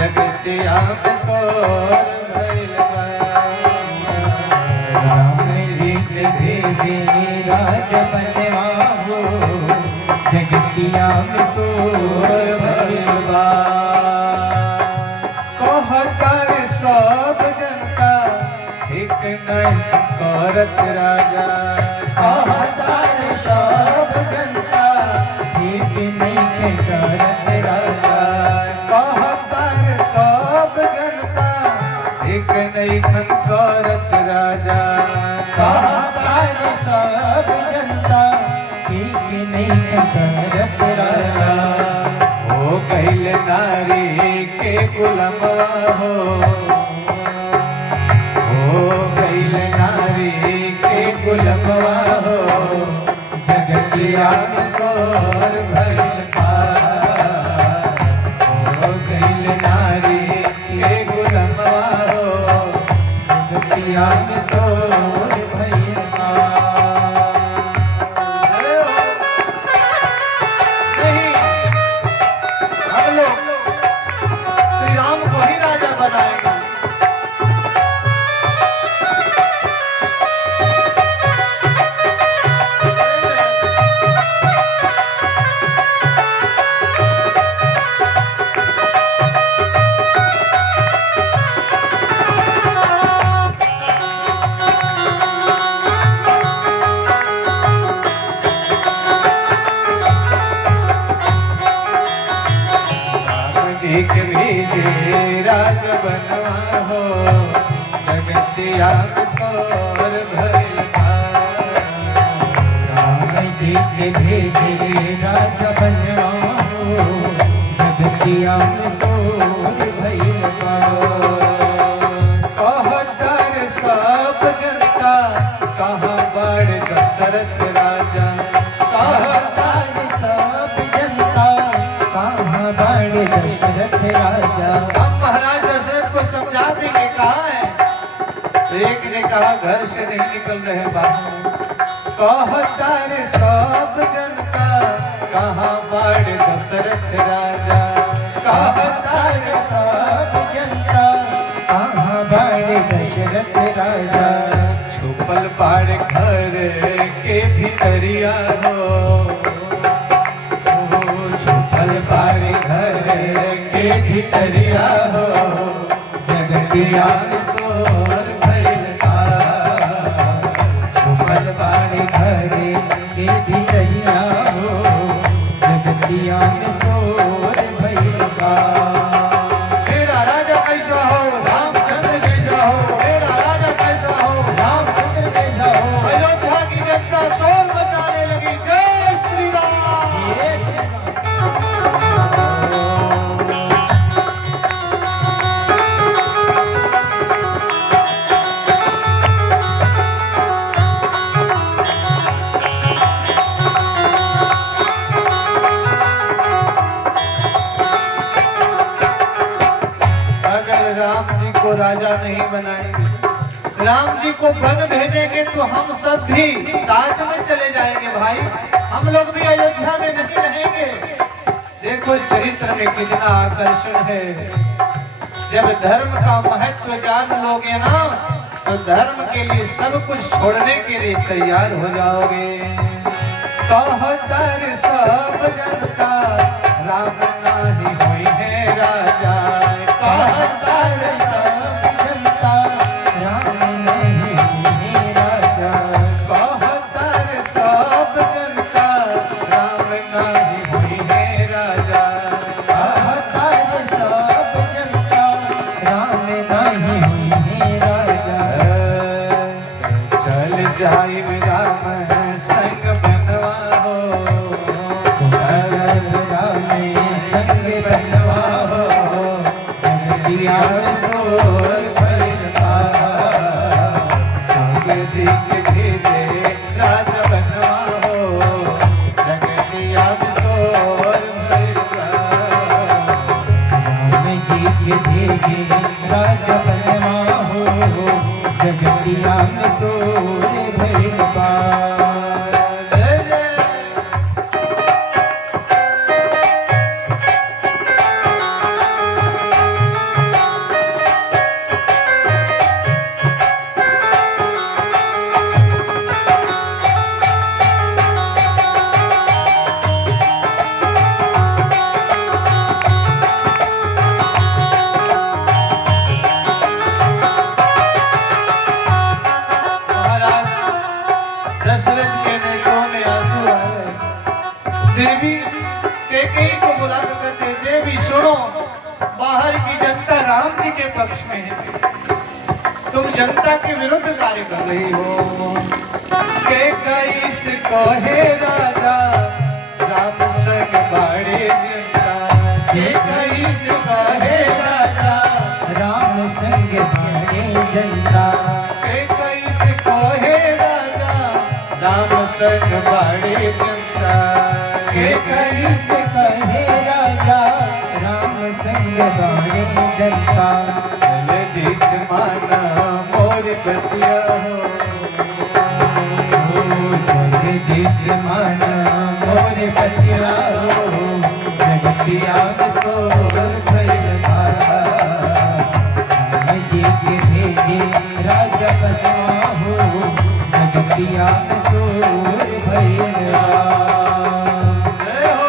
जगतिया में शोर भइल बा। राम जी के भेजे राज बनवा हो, जगतिया में शोर भइल बा। कहतर सब जनता एक नहीं करत राजा। कहतर सब जनता एक नहीं करत राजा। कहतर सब जनता एक नहीं करत राजा। कहतर सब जनता एक नहीं करत राजा। हो गइल नारी के गुलामवा हो, हो गइल नारी के गुलामवा हो, जगतिया में शोर भइल बा। हो गइल नारी के गुलामवा हो, जगतिया में शोर भइल बा। अरे हो, नहीं, हम लोग श्री राम को ही राजा बनाएंगे। जी के भेजे राज बनवा हो, जगतिया में शोर भइल बा। राम जी के भेजे राज बनवा हो, जगतिया में शोर भइल बा। कहतर सब जनता कहाँ बड़ दशरथ राजा। कहतर सब जनता कहाँ बड़े दशरथ राजा। हम महाराज दशरथ को समझा देंगे, कहाँ है? एक ने कहा घर से नहीं निकल रहे बाबू। कहतर सब जनता कहाँ बड़ दशरथ राजा। कहतर सब जनता कहाँ बड़े दशरथ राजा। छुपल बाड़ घर के भीतरिया हो, छुपल बाड़ घर के भीतरिया हो, जगतिया में शोर भइल बा। छुपल बाड़ घर के भीतरिया हो, जगतिया में शोर भइल बा। मेरा राजा कैसा हो, रामचंद्र जैसा हो। मेरा राजा कैसा हो, रामचंद्र जैसा हो। अयोध्या की जनता शोर मचाने लगी। जय श्री राम। ये अगर राम जी को राजा नहीं बनाएंगे, राम जी को वन भेजेंगे तो हम सब भी साथ में चले जाएंगे भाई। हम लोग भी अयोध्या में नहीं रहेंगे। देखो चरित्र में कितना आकर्षण है। जब धर्म का महत्व जान लोगे ना, तो धर्म के लिए सब कुछ छोड़ने के लिए तैयार हो जाओगे। कहतर सब जनता राम नाही हुई है राजा। कहतर सब जनता राम नहीं है राजा। कहतर सब जनता राम नाही हुई है राजा। कहतर सब जनता राम नहीं हुई है राजा। चल जाई राम संग बनवा हो, जब राम संग बनवा हो, जगतिया में शोर भइल बा। राम जी के भेजे राजा बनवा हो, जगतिया में शोर भइल बा। राम जी के भेजे राज बनवा हो, जगतिया में शोर भइल बा। राम जी के पक्ष में है, तुम जनता के विरुद्ध कार्य कर रही हो। के कईस कहे राजा राम संग बाड़े जनता, के कईस कहे राजा राम संग बाड़े जनता, के कईस कहे राजा राम संग बाड़े जनता, के कईस कहे राजा राम संग बाड़े जनता। चल देश माना मोर बतिया हो, जगदीश माना मोर बतिया हो, जगतिया सोर भइल बा। राम जी के भेजे राजा बनवा हो, जगतिया सोर भइल बा। जय हो।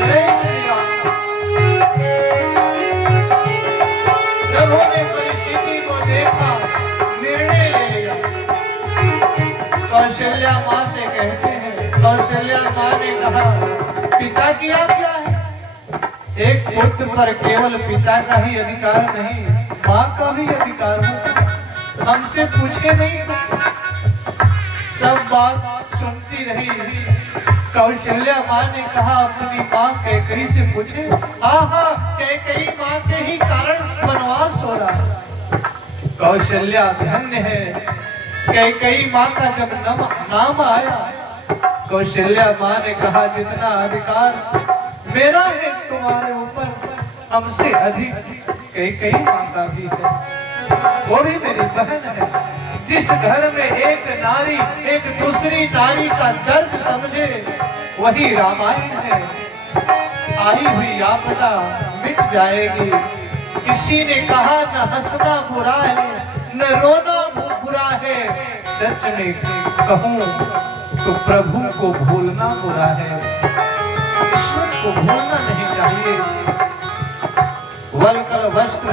जय श्री राम। प्रभु ने परिस्थिति को देखा, निर्णय ले लिया। कौशल्या माँ से कहते हैं, कौशल्या माँ ने कहा पिता की आज्ञा है। एक पुत्र पर केवल पिता का ही अधिकार नहीं, माँ का भी अधिकार हो। हमसे पूछे नहीं, सब बात सुनती रही। कौशल्या माँ ने कहा अपनी माँ कैकेयी से पूछे। हाँ, कैकेयी माँ के ही कारण वनवास हो रहा है। कौशल्या धन्य है, कैकेयी माँ का जब नाम आया, कौशल्या माँ ने कहा जितना अधिकार मेरा है तुम्हारे ऊपर, हमसे अधिक कैकेयी माँ का भी है। वो भी मेरी बहन है। जिस घर में एक नारी एक दूसरी नारी का दर्द समझे, वही रामायण है। आई हुई आपदा मिट जाएगी। किसी ने कहा न हंसना बुरा है, न रोना बुरा है। सच में कहूं तो प्रभु को भूलना बुरा है। ईश्वर को भूलना नहीं चाहिए। वलकल वस्त्र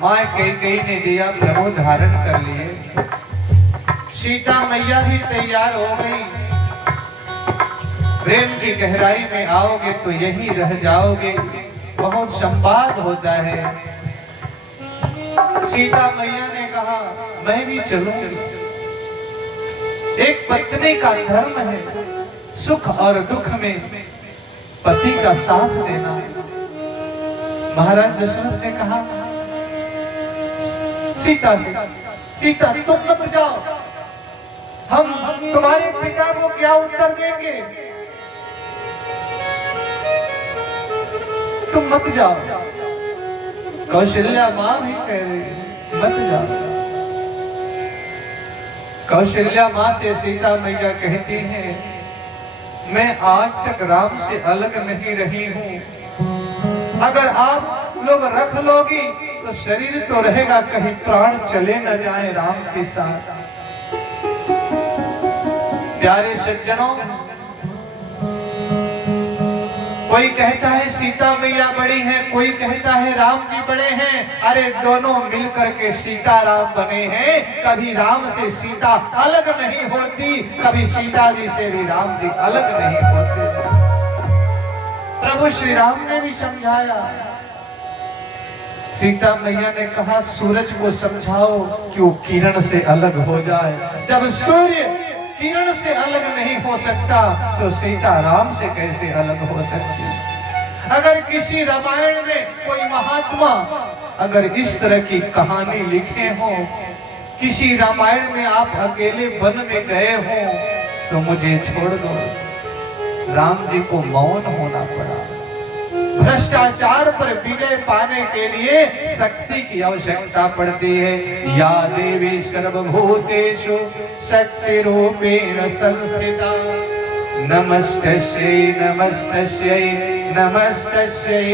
माँ कैकेयी ने दिया, प्रभु धारण कर लिए। सीता मैया भी तैयार हो गई। प्रेम की गहराई में आओगे तो यही रह जाओगे, बहुत संवाद होता है। सीता मैया ने कहा मैं भी चलूंगी। एक पत्नी का धर्म है सुख और दुख में पति का साथ देना। महाराज दशरथ ने कहा सीता से, सीता तुम मत जाओ, हम तुम्हारे पिता को क्या उत्तर देंगे, तुम मत जाओ। कौशल्या माँ भी कह रही मत जाओ। कौशल्या माँ से सीता मैया कहती हैं मैं आज तक राम से अलग नहीं रही हूँ। अगर आप लोग रख लोगी तो शरीर तो रहेगा, कहीं प्राण चले न जाए राम के साथ। प्यारे सज्जनों, कोई कहता है सीता मैया बड़ी है, कोई कहता है राम जी बड़े हैं। अरे दोनों मिलकर के सीता राम बने हैं। कभी राम से सीता अलग नहीं होती, कभी सीता जी से भी राम जी अलग नहीं होते। प्रभु श्री राम ने भी समझाया। सीता मैया ने कहा सूरज को समझाओ कि वो किरण से अलग हो जाए। जब सूर्य किरण से अलग नहीं हो सकता तो सीता राम से कैसे अलग हो सकती। अगर किसी रामायण में कोई महात्मा अगर इस तरह की कहानी लिखे हो, किसी रामायण में आप अकेले वन में गए हो तो मुझे छोड़ दो। राम जी को मौन होना पड़ा। भ्रष्टाचार पर विजय पाने के लिए शक्ति की आवश्यकता पड़ती है। या देवी सर्वभूतेषु शक्ति रूपेण संस्थिता। नमस्तस्यै नमस्तस्यै नमस्तस्यै।